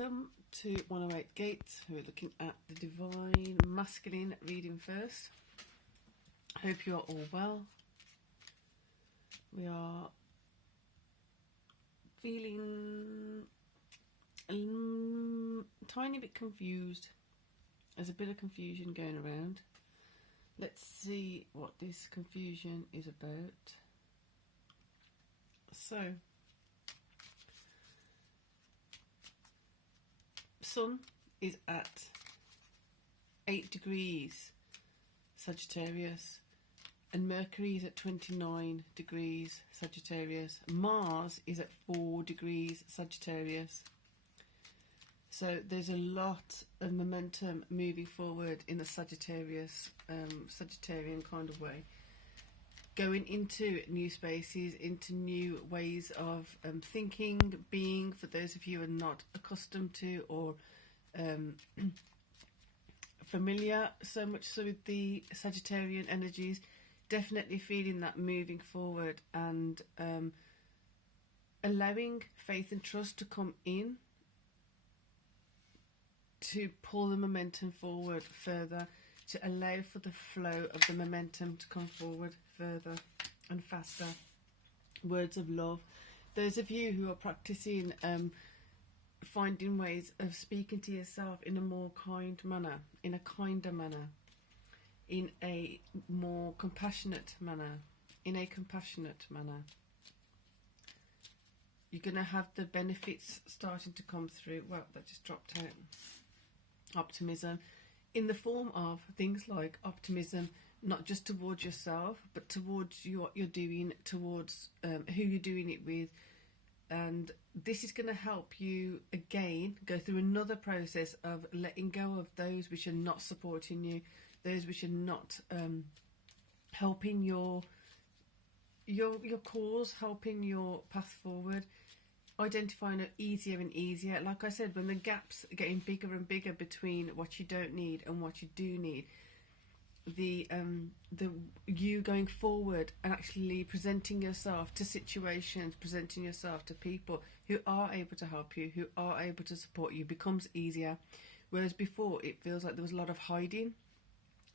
Welcome to 108 Gates. We're looking at the Divine Masculine reading first. Hope you are all well. We are feeling a tiny bit confused. There's a bit of confusion going around. Let's see what this confusion is about. So, Sun is at 8 degrees Sagittarius and Mercury is at 29 degrees Sagittarius. Mars is at 4 degrees Sagittarius. So there's a lot of momentum moving forward in the Sagittarius, Sagittarian kind of way. Going into new spaces, into new ways of thinking, being, for those of you who are not accustomed to or familiar so much so with the Sagittarian energies, definitely feeling that moving forward and allowing faith and trust to come in to pull the momentum forward further, to allow for the flow of the momentum to come forward further and faster. Words of love. Those of you who are practicing finding ways of speaking to yourself in a more kind manner, in a kinder manner, in a more compassionate manner, you're going to have the benefits starting to come through. Well, that just dropped out. Optimism in the form of things like optimism, not just towards yourself, but towards what you're doing, towards who you're doing it with. And this is going to help you again go through another process of letting go of those which are not supporting you, those which are not helping your cause, helping your path forward. Identifying it easier and easier. Like I said, when the gaps are getting bigger and bigger between what you don't need and what you do need, the you going forward and actually presenting yourself to situations, presenting yourself to people who are able to help you, who are able to support you, becomes easier. Whereas before it feels like there was a lot of hiding,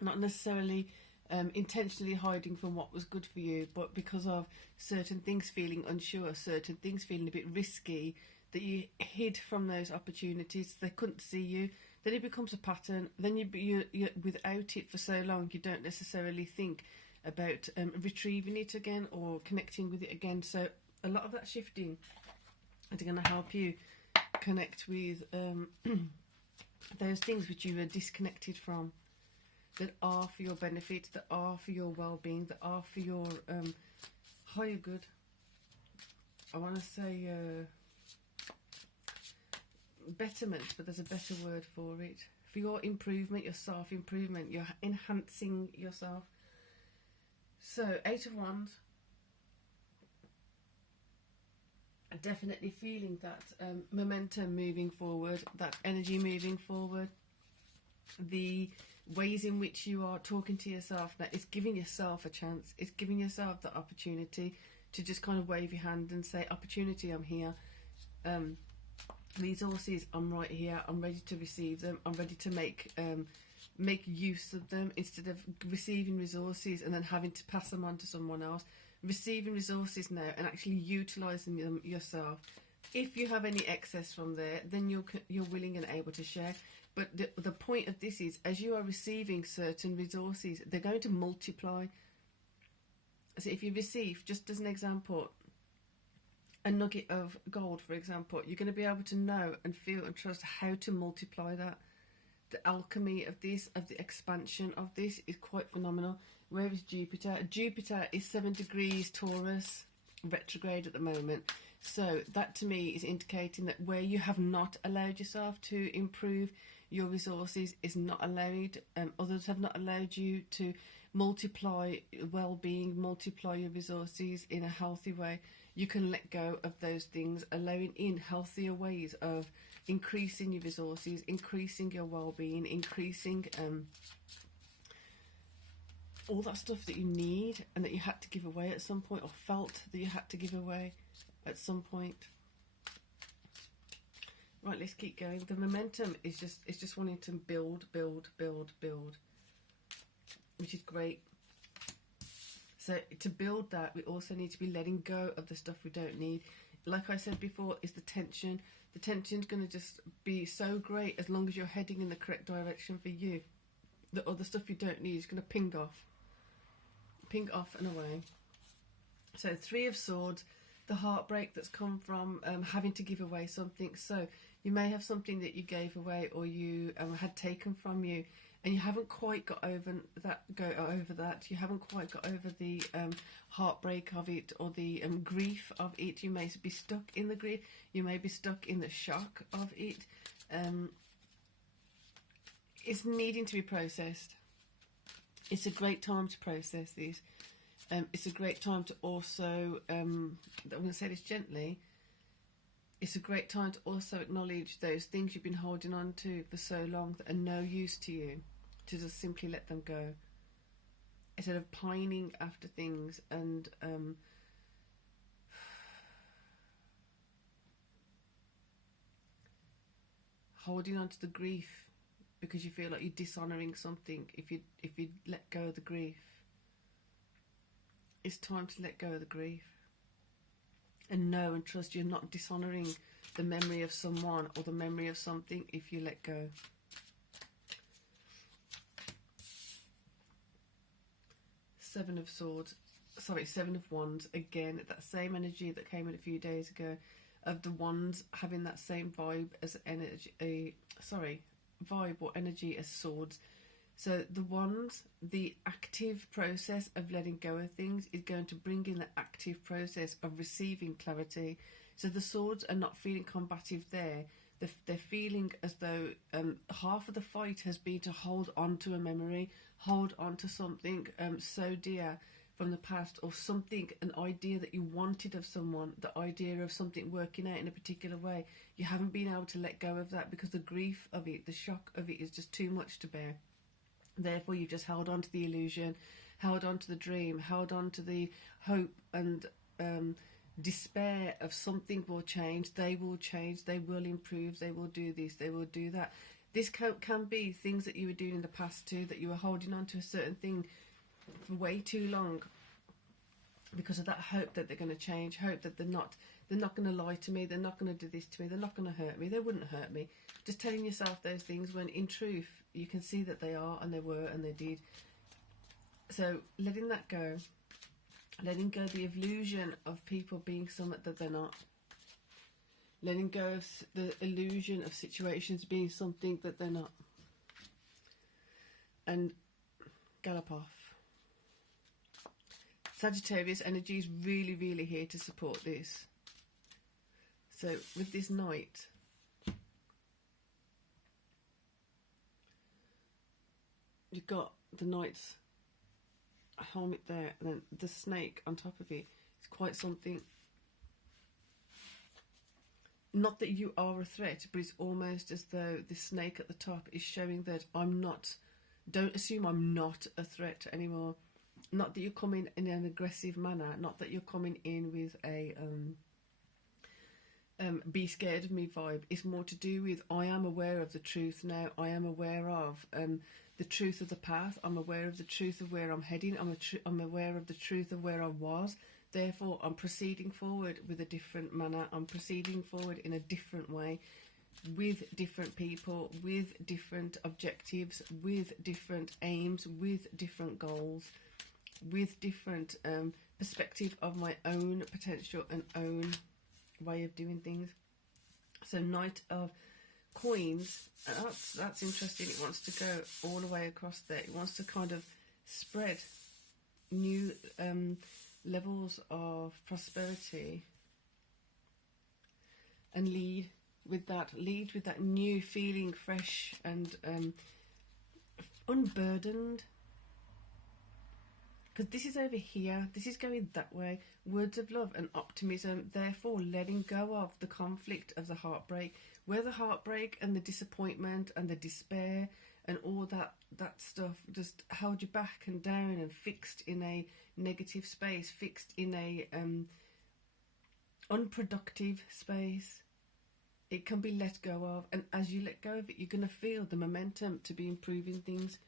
not necessarily intentionally hiding from what was good for you, but because of certain things feeling unsure, certain things feeling a bit risky, that you hid from those opportunities. They couldn't see you. Then it becomes a pattern. Then you're without it for so long, you don't necessarily think about retrieving it again or connecting with it again. So a lot of that shifting is going to help you connect with those things which you were disconnected from, that are for your benefit, that are for your well-being, that are for your higher good. I want to say betterment, but there's a better word for it. For your improvement, your self-improvement, you're enhancing yourself. So, 8 of Wands. Definitely feeling that momentum moving forward, that energy moving forward. The ways in which you are talking to yourself now, it's giving yourself a chance, it's giving yourself the opportunity to just kind of wave your hand and say, opportunity, I'm here, resources, I'm right here, I'm ready to receive them, I'm ready to make use of them, instead of receiving resources and then having to pass them on to someone else. Receiving resources now and actually utilising them yourself. If you have any excess from there, then you're willing and able to share. But the point of this is, as you are receiving certain resources, they're going to multiply. So if you receive, just as an example, a nugget of gold, for example, you're going to be able to know and feel and trust how to multiply that. The alchemy of this, of the expansion of this, is quite phenomenal. Where is Jupiter? Jupiter is 7 degrees Taurus, retrograde at the moment. So that to me is indicating that where you have not allowed yourself to improve your resources, is not allowed, others have not allowed you to multiply well-being, multiply your resources in a healthy way, you can let go of those things, allowing in healthier ways of increasing your resources, increasing your well-being, increasing all that stuff that you need and that you had to give away at some point, or felt that you had to give away at some point. Right, let's keep going. The momentum is just wanting to build, which is great. So to build that, we also need to be letting go of the stuff we don't need. Like I said before, is the tension. The tension's going to just be so great as long as you're heading in the correct direction for you. The other stuff you don't need is going to ping off and away. So 3 of Swords, the heartbreak that's come from having to give away something. So you may have something that you gave away or you had taken from you, and you haven't quite got over that. You haven't quite got over the heartbreak of it, or the grief of it. You may be stuck in the grief. You may be stuck in the shock of it. It's needing to be processed. It's a great time to process this. It's a great time to also, I'm going to say this gently, it's a great time to also acknowledge those things you've been holding on to for so long that are no use to you, to just simply let them go. Instead of pining after things and holding on to the grief because you feel like you're dishonouring something if you let go of the grief. It's time to let go of the grief and know and trust you're not dishonouring the memory of someone or the memory of something if you let go. Seven of Wands, again, that same energy that came in a few days ago of the Wands having that same vibe as vibe or energy as Swords. So the Wands, the active process of letting go of things is going to bring in the active process of receiving clarity. So the Swords are not feeling combative there. They're feeling as though half of the fight has been to hold on to a memory, hold on to something so dear from the past, or something, an idea that you wanted of someone, the idea of something working out in a particular way. You haven't been able to let go of that because the grief of it, the shock of it is just too much to bear. Therefore, you've just held on to the illusion, held on to the dream, held on to the hope and despair of something will change, they will improve, they will do this, they will do that. This can be things that you were doing in the past too, that you were holding on to a certain thing for way too long because of that hope that they're going to change, hope that they're not going to lie to me, they're not going to do this to me, they're not going to hurt me, they wouldn't hurt me. Just telling yourself those things when in truth you can see that they are and they were and they did. So letting that go, letting go the illusion of people being something that they're not, letting go of the illusion of situations being something that they're not, and gallop off. Sagittarius energy is really, really here to support this. So with this Knight, you've got the Knight's helmet there, and then the snake on top of it. It's quite something. Not that you are a threat, but it's almost as though the snake at the top is showing that I'm not, don't assume I'm not a threat anymore. Not that you're coming in an aggressive manner, not that you're coming in with a be scared of me vibe. It's more to do with I am aware of the truth now. I am aware of the truth of the path. I'm aware of the truth of where I'm heading. I'm aware of the truth of where I was. Therefore, I'm proceeding forward with a different manner. I'm proceeding forward in a different way, with different people, with different objectives, with different aims, with different goals, with different perspective of my own potential and own way of doing things. So Knight of Coins, that's interesting. It wants to go all the way across there. It wants to kind of spread new levels of prosperity and lead with that new feeling, fresh and unburdened. Because this is over here, this is going that way. Words of love and optimism, therefore letting go of the conflict of the heartbreak, where the heartbreak and the disappointment and the despair and all that stuff just held you back and down and fixed in a negative space, fixed in a unproductive space. It can be let go of, and as you let go of it, you're going to feel the momentum to be improving things.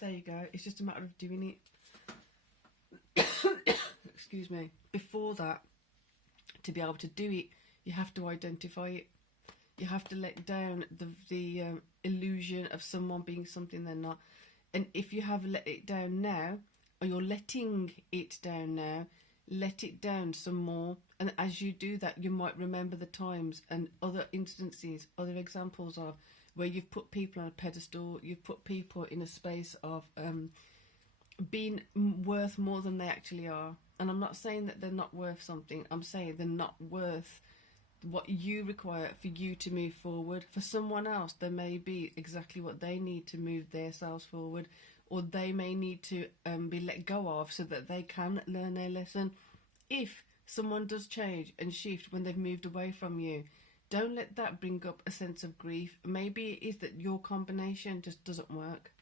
There you go. It's just a matter of doing it. Excuse me. Before that, to be able to do it, you have to identify it. You have to let down the illusion of someone being something they're not. And if you have let it down now, or you're letting it down now, let it down some more. And as you do that, you might remember the times and other instances, other examples of where you've put people on a pedestal, you've put people in a space of being worth more than they actually are. And I'm not saying that they're not worth something. I'm saying they're not worth what you require for you to move forward. For someone else, there may be exactly what they need to move themselves forward, or they may need to be let go of so that they can learn their lesson. If someone does change and shift when they've moved away from you, don't let that bring up a sense of grief. Maybe it is that your combination just doesn't work.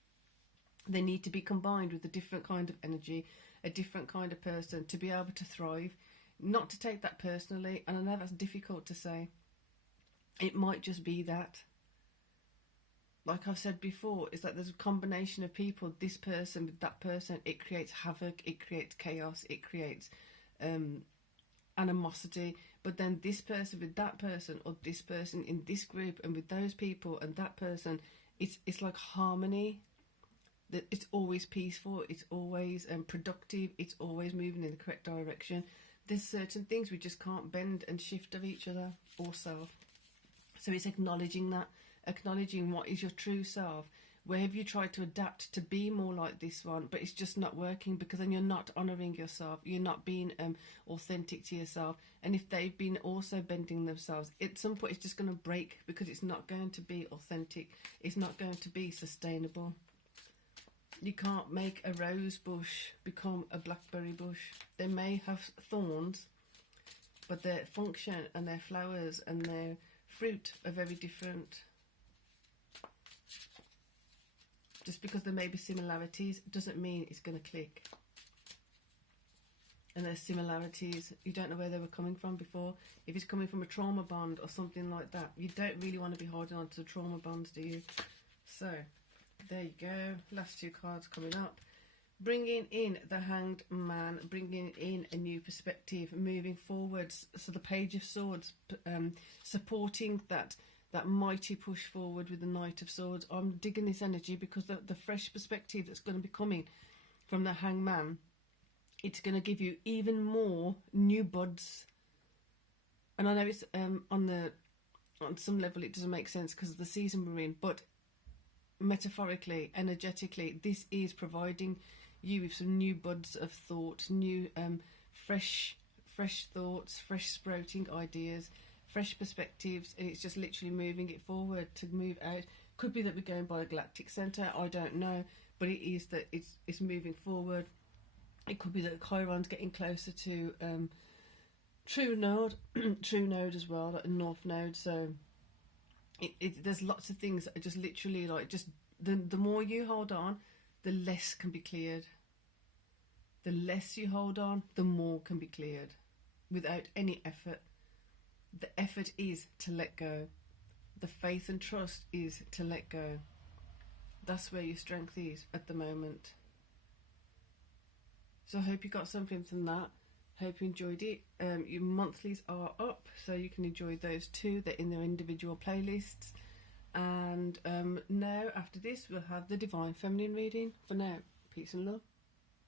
They need to be combined with a different kind of energy, a different kind of person to be able to thrive. Not to take that personally, and I know that's difficult to say. It might just be that. Like I've said before, is that there's a combination of people, this person with that person, it creates havoc, it creates chaos, it creates animosity. But then this person with that person, or this person in this group and with those people and that person, it's like harmony. That it's always peaceful, it's always productive, it's always moving in the correct direction. There's certain things we just can't bend and shift of each other or self. So it's acknowledging that, acknowledging what is your true self. Where have you tried to adapt to be more like this one, but it's just not working, because then you're not honouring yourself, you're not being authentic to yourself. And if they've been also bending themselves, at some point it's just going to break, because it's not going to be authentic, it's not going to be sustainable. You can't make a rose bush become a blackberry bush. They may have thorns, but their function and their flowers and their fruit are very different. Just because there may be similarities doesn't mean it's going to click. And there's similarities, you don't know where they were coming from before. If it's coming from a trauma bond or something like that, you don't really want to be holding on to the trauma bonds, do you? So there you go, last two cards coming up. Bringing in the Hanged Man, bringing in a new perspective, moving forwards. So the Page of Swords, supporting that mighty push forward with the Knight of Swords. I'm digging this energy because the fresh perspective that's going to be coming from the Hanged Man, it's going to give you even more new buds. And I know it's on some level it doesn't make sense because of the season we're in, but metaphorically, energetically, this is providing you with some new buds of thought, new fresh thoughts, fresh sprouting ideas, fresh perspectives, and it's just literally moving it forward to move out. Could be that we're going by the galactic centre, I don't know, but it is that it's moving forward. It could be that Chiron's getting closer to True Node as well, like a North Node. So there's lots of things that are just literally like, just the more you hold on, the less can be cleared. The less you hold on, the more can be cleared without any effort. The effort is to let go. The faith and trust is to let go. That's where your strength is at the moment. So I hope you got something from that. Hope you enjoyed it. Your monthlies are up, so you can enjoy those too. They're in their individual playlists. And now, after this, we'll have the Divine Feminine reading. For now, peace and love.